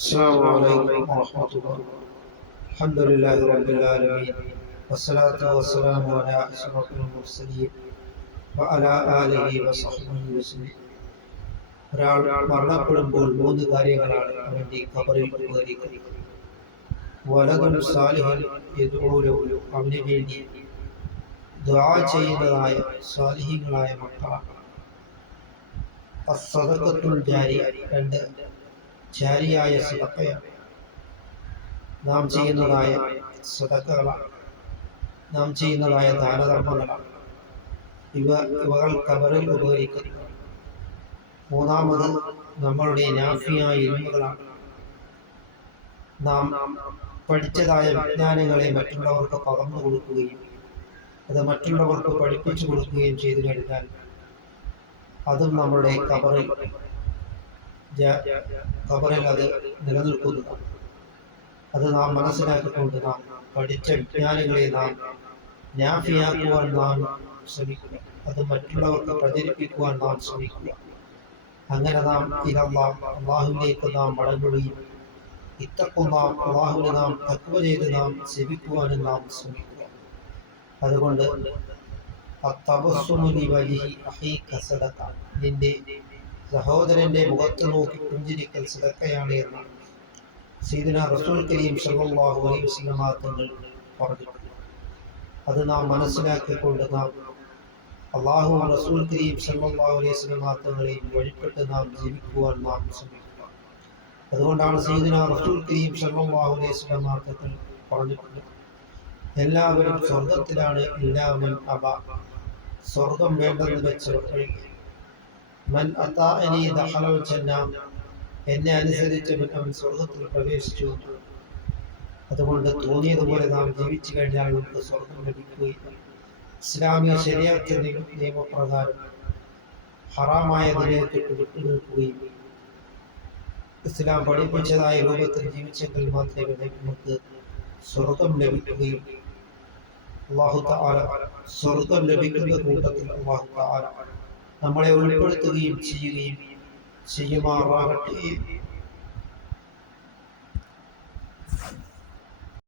السلام عليكم ورحمة الله. الحمد لله رب العالمين والصلاة والسلام على أشرف المرسلين وعلى آله وصحبه وسلم. ഒരാൾ മരണപ്പെടുമ്പോൾ മൂന്ന് കാര്യങ്ങളാണ് അവന്റെ ഖബറിൽ ഉപകരിക്കുന്നത്. വലതുൻ സാലിഹൻ യദ്ഉ അവന് വേണ്ടി ദുആ ചെയ്യുന്നതായ സാലിഹീങ്ങളായ മക്കളാണ്. അസ്സദഖത്തുൽ ജാരിയ രണ്ട് ജാരിയായ സദഖയാണ്. നാം ചെയ്യുന്നതായ സദഖകളാണ്, നാം ചെയ്യുന്നതായ ദാനധർമ്മങ്ങളാണ്. ഇവകൾ ഖബറിൽ ഉപകരിക്കുന്നു. മൂന്നാമത് നമ്മളുടെ നാഫിയായ ഇൽമുകളാണ്. നാം പഠിച്ചതായ വിജ്ഞാനങ്ങളെ മറ്റുള്ളവർക്ക് പകർന്നു കൊടുക്കുകയും അത് മറ്റുള്ളവർക്ക് പഠിപ്പിച്ചു കൊടുക്കുകയും ചെയ്തു കഴിഞ്ഞാൽ അതും നമ്മുടെ ഖബറിൽ അത് നിലനിൽക്കുന്നതാണ്. അത് നാം മനസ്സിലാക്കിക്കൊണ്ട് നാം പഠിച്ച വിജ്ഞാനങ്ങളെ നാം നാഫിയാക്കുവാൻ നാം ശ്രമിക്കുക, അത് മറ്റുള്ളവർക്ക് പ്രചരിപ്പിക്കുവാൻ നാം ശ്രമിക്കുക. അങ്ങനെ നാം അള്ളാഹുവിലേക്ക് നാം മടങ്ങുകയും അള്ളാഹുവിനെ നാം തഖ്വ ചെയ്ത് നാം സേവിക്കുവാനും നാം ശ്രമിക്കുക. അതുകൊണ്ട് നിന്റെ സഹോദരന്റെ മുഖത്ത് നോക്കി പുഞ്ചിരിക്കൽ സദഖയാണ് എന്ന് സയ്യിദുനാ റസൂൽ കരീം സല്ലല്ലാഹു അലൈഹി വസല്ലം തങ്ങൾ പറഞ്ഞിട്ടുണ്ട്. അത് നാം മനസ്സിലാക്കിക്കൊണ്ട് നാം അള്ളാഹു റസൂൽ കരീം സല്ലല്ലാഹു അലൈഹി വസല്ലം തങ്ങളെയും വഴിപ്പെട്ട് നാം ജീവിക്കുവാൻ നാം ശ്രമിക്കുക. അതുകൊണ്ടാണ് സയ്യിദുനാ റസൂൽ കരീം സല്ലല്ലാഹു അലൈഹി വസല്ലം തങ്ങൾ പറഞ്ഞിട്ടുണ്ട്, എല്ലാവരും സ്വർഗത്തിലാണ്, ഇല്ലാമൻ അബ, സ്വർഗം വേണ്ടെന്ന് വെച്ചവർ മൻ അതാഅനി ദഖലൽ ജന്ന, എന്നെ അനുസരിച്ചവൻ അവൻ സ്വർഗത്തിൽ പ്രവേശിച്ചു. അതുകൊണ്ട് തോന്നിയതുപോലെ നാം ജീവിച്ചു കഴിഞ്ഞാൽ നമുക്ക് സ്വർഗം ലഭിക്കുകയില്ല. ഇസ്ലാമിക ശരീഅത്ത് നിയമപ്രകാരം ഹറാമായതിനെ തൊട്ട് വിട്ടുനിൽക്കുകയും ഇസ്ലാം പഠിപ്പിച്ചതായ രൂപത്തിൽ ജീവിച്ചെങ്കിൽ മാത്രമേ നമുക്ക് സ്വർഗം ലഭിക്കുകയും അല്ലാഹു തആല സ്വർഗം ലഭിക്കുന്ന കൂട്ടത്തിൽ അല്ലാഹു തആല നമ്മളെ ഉൾപ്പെടുത്തുകയും ചെയ്യുമാറാകട്ടെ.